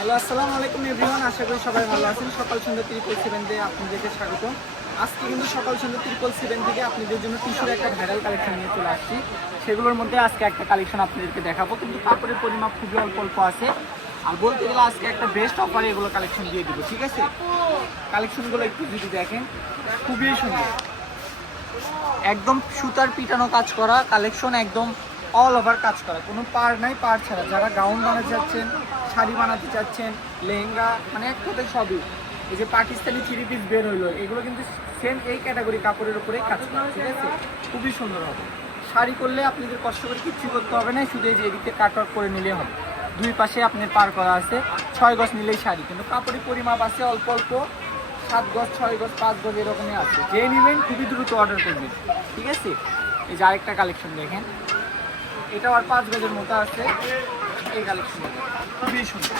Hello, আসসালামু আলাইকুম everyone. আশা করি সবাই ভালো আছেন। সকাল সন্ধ্যা 777 থেকে আপনাদেরকে স্বাগত। আজকে কিন্তু সকাল সন্ধ্যা 777 থেকে আপনাদের জন্য টিস্যুর একটা ভাইরাল কালেকশন নিয়ে চলে আসছি। সেগুলোর মধ্যে আজকে একটা কালেকশন আপনাদেরকে দেখাবো, কিন্তু কাপড়ের পরিমাপ খুবই অল্প অল্প আছে। আর বলতে গেলে আজকে একটা বেস্ট অফারে এগুলো কালেকশন দিয়ে দিব, ঠিক আছে? কালেকশনগুলো একটু যদি দেখেন, খুবই সুন্দর, একদম সুতার পিটানো কাজ করা কালেকশন, একদম অল ওভার কাজ করা, কোনো পার নাই, পার ছাড়া। যারা গাউন বানাতে চাচ্ছেন, শাড়ি বানাতে চাচ্ছেন, লেহেঙ্গা, মানে এক কথায় সবই। এই যে পাকিস্তানি 3 পিস বের হইলো, এগুলো কিন্তু সেম এই ক্যাটাগরি কাপড়ের উপরেই কাজ করা, ঠিক আছে? খুবই সুন্দর হবে। শাড়ি করলে আপনাদের কষ্ট করে কিচ্ছু করতে হবে না, শুধু এই যে এদিকে কাট আউট করে নিলে হবে। দুই পাশে আপনার পার করা আছে, 6 গজ নিলেই শাড়ি, কিন্তু কাপড়ের পরিমাপ আছে অল্প অল্প, 7 গজ, 6 গজ, 5 গজ এরকমই আছে। যে নেবেন খুবই দ্রুত অর্ডার করবেন, ঠিক আছে? এই যে আরেকটা কালেকশন দেখেন, এটাও আর 5 গজের মতো আছে। এই কালেকশন খুবই সুন্দর,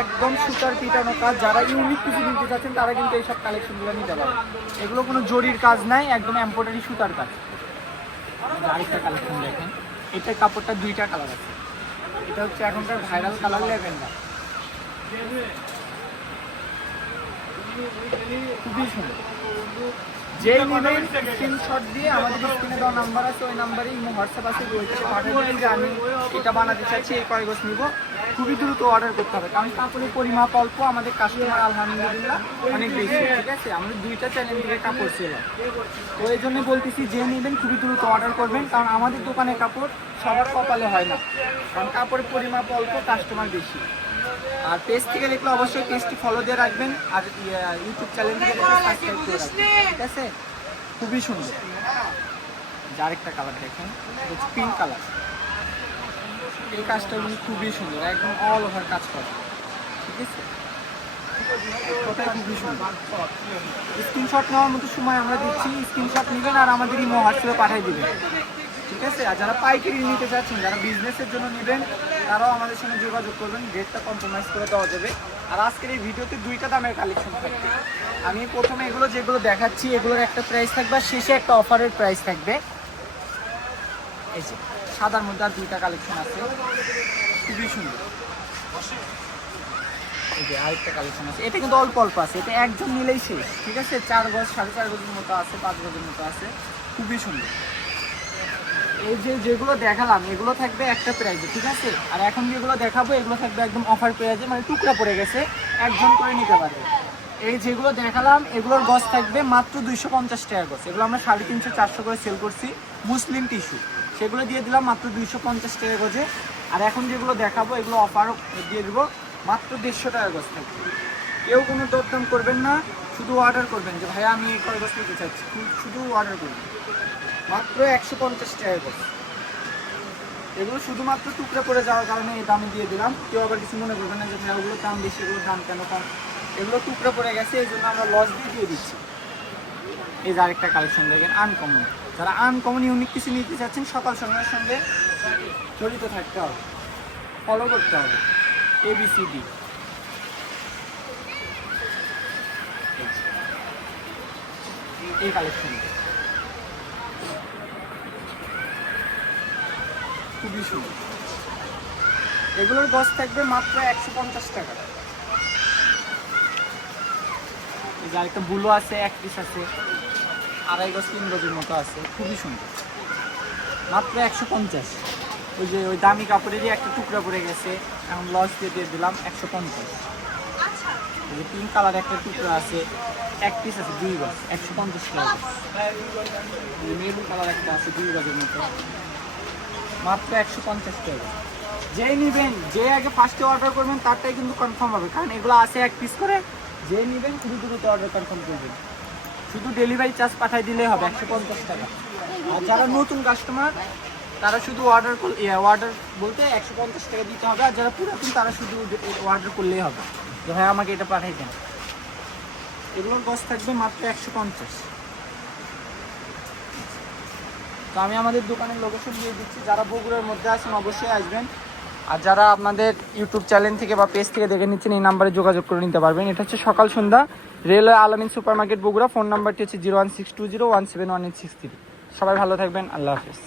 একদম সুতার পিটানো কাজ। যারা ইউনিক কিছু নিতে চাচ্ছেন তারা কিন্তু এইসব কালেকশনগুলো নিতে পারেন। এগুলো কোনো জরির কাজ নাই, একদম এমব্রয়ডারি সুতার কাজ। আরেকটা কালেকশন দেখেন, এটার কাপড়টা 2টা কালার আছে। এটা হচ্ছে এখনকার ভাইরাল কালার ল্যাভেন্ডার, খুবই সুন্দর। যেই নেবেন স্ক্রিনশট দিয়ে আমাদের স্ক্রিনে দেওয়া নাম্বার আছে, ওই নাম্বারে ইমো হোয়াটসঅ্যাপ আছে, ওইটাতে পাঠিয়ে দেবেন যে আমি এটা বানাতে চাচ্ছি, এই কয় গজ নিব। খুবই দ্রুত অর্ডার করতে হবে, কারণ কাপড়ের পরিমাপ অল্প, আমাদের কাস্টমার আলহামদুলিল্লাহ অনেক বেশি, ঠিক আছে? আমাদের 2টা চ্যানেল থেকে কাপড় ছিল, তো এই জন্য বলতেছি যে নেবেন খুবই দ্রুত অর্ডার করবেন, কারণ আমাদের দোকানে কাপড় সবার কপালে হয় না, কারণ কাপড়ের পরিমাপ অল্প, কাস্টমার বেশি। আর পেজ থেকে দেখলে অবশ্যই পেজটি ফলো দিয়ে রাখবেন, আর ইউটিউব চ্যানেল থেকে দেখলে সাবস্ক্রাইব করে রাখবেন, ঠিক আছে? খুবই সুন্দর। আরেকটা কালার দেখেন, পিঙ্ক কালার। এই কাজটা কিন্তু খুবই সুন্দর, একদম অল ওভার কাজ করা, ঠিক আছে? কোথায় খুবই সুন্দর। স্ক্রিনশট নেওয়ার মতো সময় আমরা দিচ্ছি, স্ক্রিনশট নেবেন আর আমাদের ইমো হোয়াটসঅ্যাপে পাঠিয়ে দিবেন, ঠিক আছে? আর যারা পাইকারি নিতে চাচ্ছেন, যারা বিজনেসের জন্য নেবেন, তারাও আমাদের সঙ্গে যোগাযোগ করবেন, রেটটা কম্প্রোমাইজ করে দেওয়া যাবে। আর আজকের এই ভিডিওতে 2টা দামের কালেকশন থাকবে। আমি প্রথমে এগুলো যেগুলো দেখাচ্ছি, এগুলোর একটা প্রাইস থাকবে, আর শেষে একটা অফারের প্রাইস থাকবে। এই যে সাদার মধ্যে আর 2টা কালেকশন আছে, খুবই সুন্দর। এই যে আরেকটা কালেকশন আছে, এটা কিন্তু অল্প অল্প আছে, এটা একজন নিলেই শেষ, ঠিক আছে? 4 গজ, 4.5 গজের মতো আছে, 5 গজের মতো আছে, খুবই সুন্দর। এই যে যেগুলো দেখালাম এগুলো থাকবে একটা প্রাইজে, ঠিক আছে? আর এখন যেগুলো দেখাবো এগুলো থাকবে একদম অফার প্রাইজে, মানে টুকরা পড়ে গেছে, একজন করে নিতে পারবে। এই যেগুলো দেখালাম এগুলোর গজ থাকবে মাত্র 250 টাকা গজ। এগুলো আমরা 350, 400 করে সেল করছি, মুসলিম টিস্যু, সেগুলো দিয়ে দিলাম মাত্র 250 টাকা গজে। আর এখন যেগুলো দেখাবো এগুলো অফারও দিয়ে দিব, মাত্র 150 টাকা গজ থাকবে। কেউ কোনো দরদাম করবেন না, শুধু অর্ডার করবেন যে ভাইয়া আমি এই কয় গজ নিতে চাচ্ছি, শুধু অর্ডার করবেন, মাত্র 150 টাকা করে। এগুলো শুধুমাত্র টুকরা পড়ে যাওয়ার কারণে এই দামে দিয়ে দিলাম। কেউ আবার কিছু মনে করবেন না যে ভাই ওগুলোর দাম বেশি, এগুলোর দাম কেন কম। এগুলো টুকরা পড়ে গেছে, এই জন্য আমরা লস দিয়ে দিচ্ছি। এই যে আরেকটা কালেকশন দেখেন, আনকমন। যারা আনকমন ইউনিক কিছু নিতে চাচ্ছেন, সকাল সঙ্গে সঙ্গে জড়িত থাকতে হবে, ফলো করতে হবে ABCD। এই কালেকশন খুবই সুন্দর, এগুলোর গজ থাকবে মাত্র 150 টাকা। এই যে আরেকটা বুলো আছে, 1 পিস আছে, 2.5 গজ, 3 গজের মতো আছে, খুবই সুন্দর, মাত্র 150। ওই যে ওই দামি কাপড়েরই একটা টুকরা পড়ে গেছে, এখন লস দিয়ে দিলাম 150। এই যে পিঙ্ক কালার একটা টুকরা আছে, 1 পিস আছে, 2 গজ, 150 টাকা। মেরুন কালার একটা আছে, 2 গজের মতো, মাত্র 150 টাকা। যে নেবেন, যে আগে ফার্স্টে অর্ডার করবেন তারটাই কিন্তু কনফার্ম হবে, কারণ এগুলো আছে 1 পিস করে। যে নেবেন খুবই দ্রুত অর্ডার কনফার্ম করবেন, শুধু ডেলিভারি চার্জ পাঠিয়ে দিলেই হবে 150 টাকা। আর যারা নতুন কাস্টমার তারা শুধু অর্ডার বলতে 150 টাকা দিতে হবে, আর যারা পুরাতন তারা শুধু অর্ডার করলেই হবে যে ভাই আমাকে এটা পাঠিয়ে দেন। এগুলোর গজ থাকবে মাত্র 150। তো আমি আমাদের দোকানের লোকেশন দিয়ে দিচ্ছি, যারা বগুড়ার মধ্যে আছেন অবশ্যই আসবেন। আর যারা আপনাদের ইউটিউব চ্যানেল থেকে বা পেজ থেকে দেখে নিচ্ছেন, এই নাম্বারে যোগাযোগ করে নিতে পারবেন। এটা হচ্ছে সকাল সন্ধ্যা, রেলওয়ে আলামিন সুপার মার্কেট বগুড়া। ফোন নাম্বারটি হচ্ছে 01620171863। সবাই ভালো থাকবেন, আল্লাহ হাফেজ।